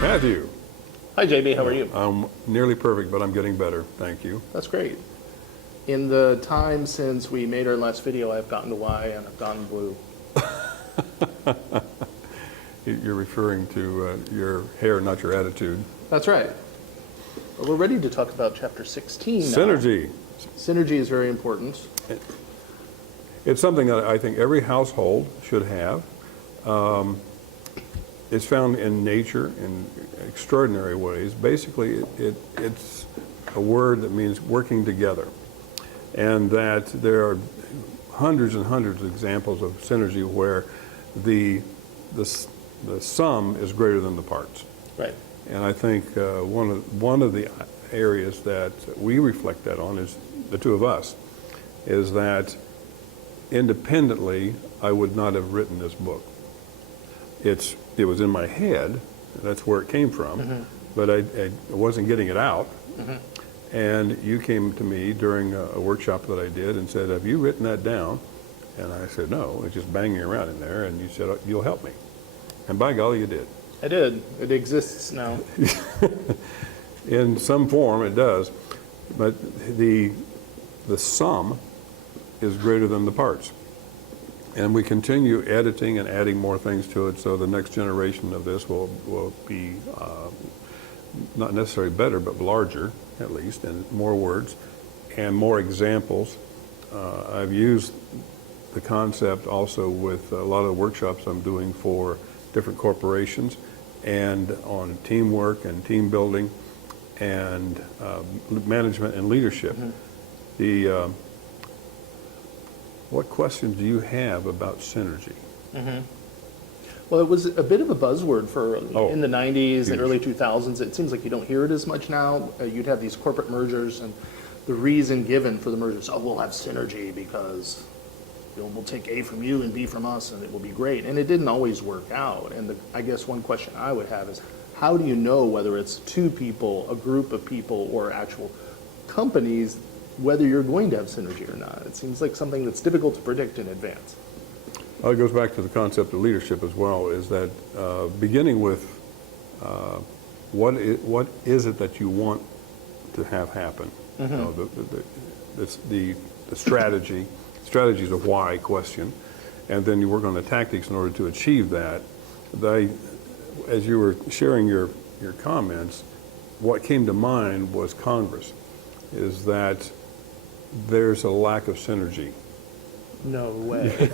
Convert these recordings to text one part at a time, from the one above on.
Matthew. Hi, JB. How are you? I'm nearly perfect, but I'm getting better. Thank you. That's great. In the time since we made our last video, I've gotten to Y and I've gotten blue. You're referring to your hair, not your attitude. That's right. But we're ready to talk about chapter 16 now. Synergy. Synergy is very important. It's something that I think every household should have. It's found in nature in extraordinary ways. Basically, it's a word that means working together. And that there are hundreds and hundreds of examples of synergy where the sum is greater than the parts. Right. And I think one of the areas that we reflect that on is the two of us, is that independently I would not have written this book. It was in my head, that's where it came from, but I wasn't getting it out. And you came to me during a workshop that I did and said, have you written that down? And I said, no, it's just banging around in there. And you said, you'll help me. And by golly, you did. I did. It exists now. In some form, it does. But the sum is greater than the parts. And we continue editing and adding more things to it, so the next generation of this will be not necessarily better, but larger, at least, and more words and more examples. I've used the concept also with a lot of the workshops I'm doing for different corporations and on teamwork and team building and management and leadership. What questions do you have about synergy? Well, it was a bit of a buzzword in the 90s and Huge. early 2000s. It seems like you don't hear it as much now. You'd have these corporate mergers, and the reason given for the mergers, oh, we'll have synergy because we'll take A from you and B from us, and it will be great. And it didn't always work out. And I guess one question I would have is, how do you know whether it's two people, a group of people, or actual companies, whether you're going to have synergy or not? It seems like something that's difficult to predict in advance. Well, it goes back to the concept of leadership as well, is that beginning with what is it that you want to have happen? You know, the strategy. Strategy is a why question, and then you work on the tactics in order to achieve that. As you were sharing your comments, what came to mind was Congress, is that there's a lack of synergy. No way.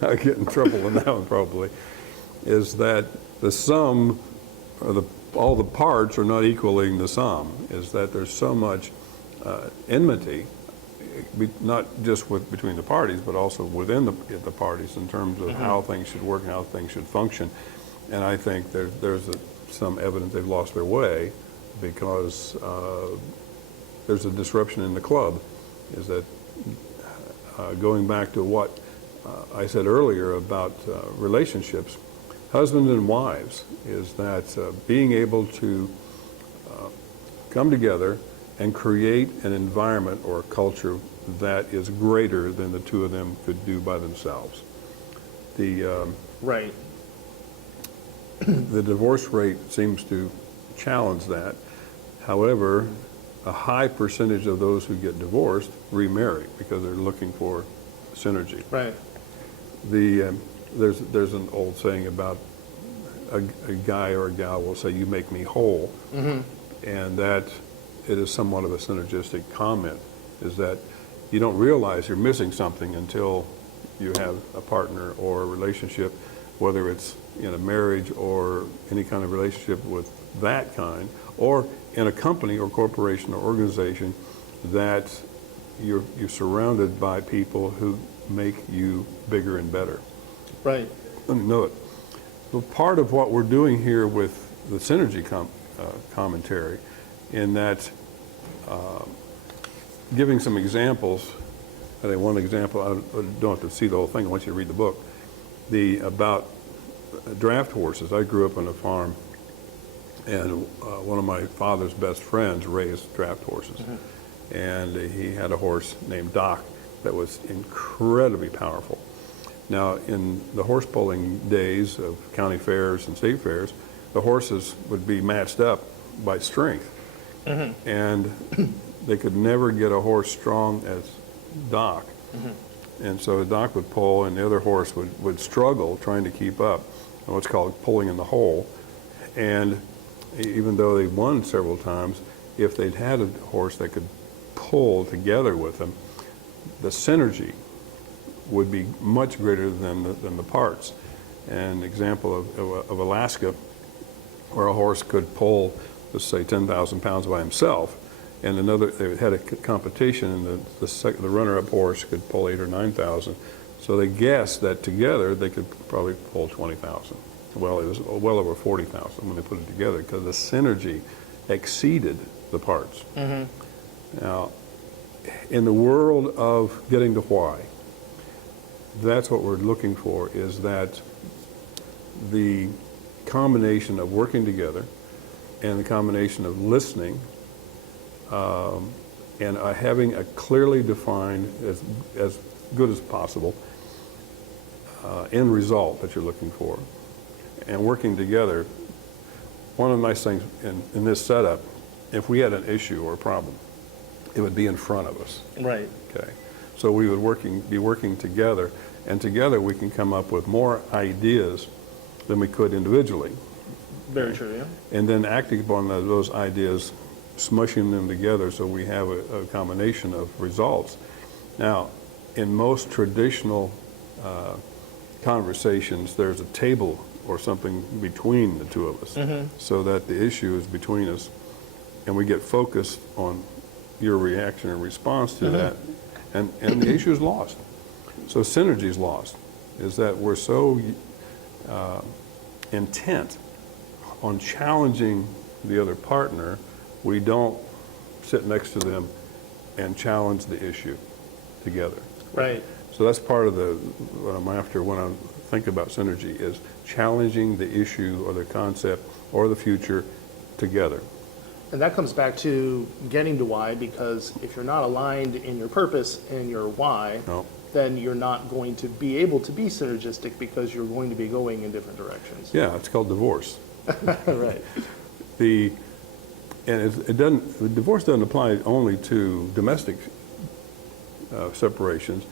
I get in trouble in that one probably, is that the sum, or all the parts are not equaling the sum, is that there's so much enmity, not just between the parties, but also within the parties in terms of how things should work and how things should function. And I think there's some evidence they've lost their way because there's a disruption in the club, is that going back to what I said earlier about relationships, husbands and wives, is that being able to come together and create an environment or a culture that is greater than the two of them could do by themselves. Right. The divorce rate seems to challenge that. However, a high percentage of those who get divorced remarry because they're looking for synergy. Right. There's an old saying about a guy or a gal will say, "You make me whole," and that it is somewhat of a synergistic comment. Is that you don't realize you're missing something until you have a partner or a relationship, whether it's in a marriage or any kind of relationship with that kind, or in a company or corporation or organization, that you're surrounded by people who make you bigger and better. Right. I know it. Well, part of what we're doing here with the synergy commentary, in that giving some examples. I think one example, I don't have to see the whole thing, I want you to read the book, about draft horses. I grew up on a farm, and one of my father's best friends raised draft horses. And he had a horse named Doc, that was incredibly powerful. Now, in the horse pulling days of county fairs and state fairs, the horses would be matched up by strength. And they could never get a horse strong as Doc. And so Doc would pull, and the other horse would struggle trying to keep up, what's called pulling in the hole. And even though they won several times, if they'd had a horse that could pull together with them, the synergy would be much greater than the parts. An example of Alaska, where a horse could pull, let's say, 10,000 pounds by himself, and they had a competition, and the runner-up horse could pull 8,000 or 9,000. So they guessed that together they could probably pull 20,000. Well, it was well over 40,000 when they put it together, because the synergy exceeded the parts. Now, in the world of getting to why, that's what we're looking for, is that the combination of working together and the combination of listening and having a clearly defined, as good as possible, end result that you're looking for, and working together. One of the nice things in this setup, if we had an issue or a problem, it would be in front of us. Right. Okay. So we would be working together, and together we can come up with more ideas than we could individually. Very true, yeah. And then acting upon those ideas, smushing them together so we have a combination of results. Now, in most traditional conversations, there's a table or something between the two of us, so that the issue is between us, and we get focused on your reaction and response to that, and the issue is lost. So synergy is lost, is that we're so intent on challenging the other partner, we don't sit next to them and challenge the issue together. Right. So that's part of what I'm after when I think about synergy, is challenging the issue or the concept or the future together. And that comes back to getting to why, because if you're not aligned in your purpose and your why, No. then you're not going to be able to be synergistic, because you're going to be going in different directions. Yeah, it's called divorce. Right. The divorce doesn't apply only to domestic separations.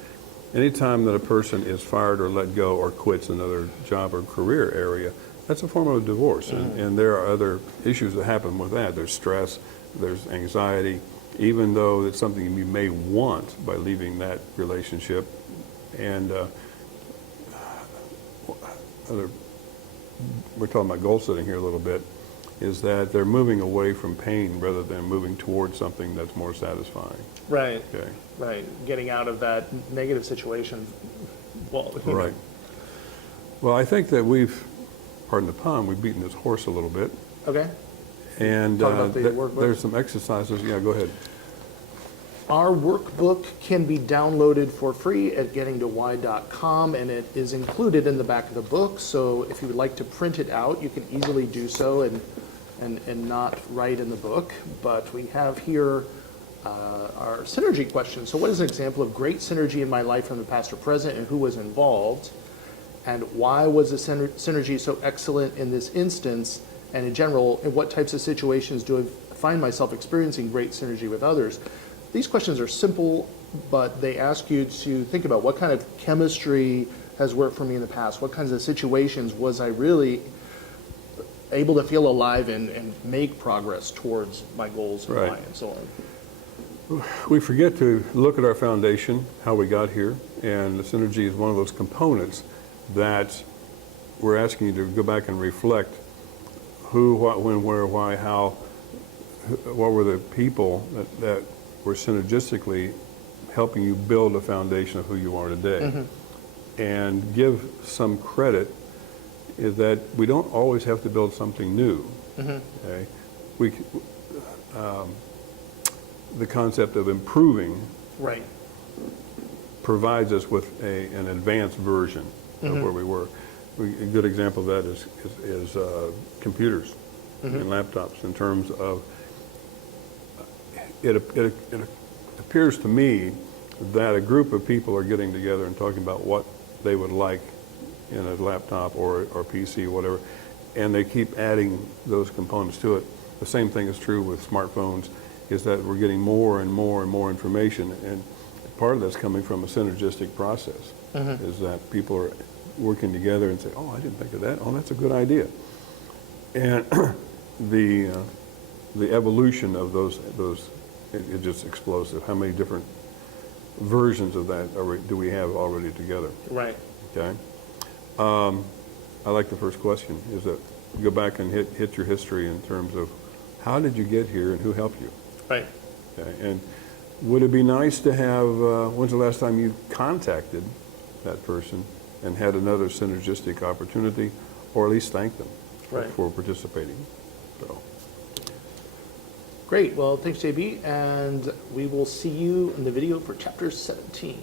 Anytime that a person is fired or let go or quits another job or career area, that's a form of divorce. And there are other issues that happen with that. There's stress, there's anxiety, even though it's something you may want by leaving that relationship. And we're talking about goal setting here a little bit, is that they're moving away from pain rather than moving towards something that's more satisfying. Right. Okay. Right. Getting out of that negative situation. Well, Right. Well, I think that pardon the pun, we've beaten this horse a little bit. Okay. And Talk about the workbook. there's some exercises. Yeah, go ahead. Our workbook can be downloaded for free at gettingtowhy.com, and it is included in the back of the book. So if you would like to print it out, you can easily do so and not write in the book. But we have here our synergy question. So what is an example of great synergy in my life from the past or present, and who was involved? And why was the synergy so excellent in this instance? And in general, in what types of situations do I find myself experiencing great synergy with others? These questions are simple, but they ask you to think about what kind of chemistry has worked for me in the past. What kinds of situations was I really able to feel alive and make progress towards my goals and Right. why and so on. We forget to look at our foundation, how we got here, and the synergy is one of those components that we're asking you to go back and reflect who, what, when, where, why, how, what were the people that were synergistically helping you build a foundation of who you are today. And give some credit is that we don't always have to build something new. Okay? The concept of improving Right. provides us with an advanced version of where we were. A good example of that is computers and laptops, in terms of it appears to me that a group of people are getting together and talking about what they would like in a laptop or PC, whatever, and they keep adding those components to it. The same thing is true with smartphones, is that we're getting more and more and more information, and part of that's coming from a synergistic process, is that people are working together and say, oh, I didn't think of that. Oh, that's a good idea. And the evolution of those it just explosive. How many different versions of that do we have already together? Right. Okay. I like the first question, is that go back and hit your history in terms of how did you get here and who helped you? Right. Okay. And would it be nice to have, when's the last time you contacted that person and had another synergistic opportunity, or at least thank them for participating? So. Great. Well, thanks, JB, and we will see you in the video for chapter 17.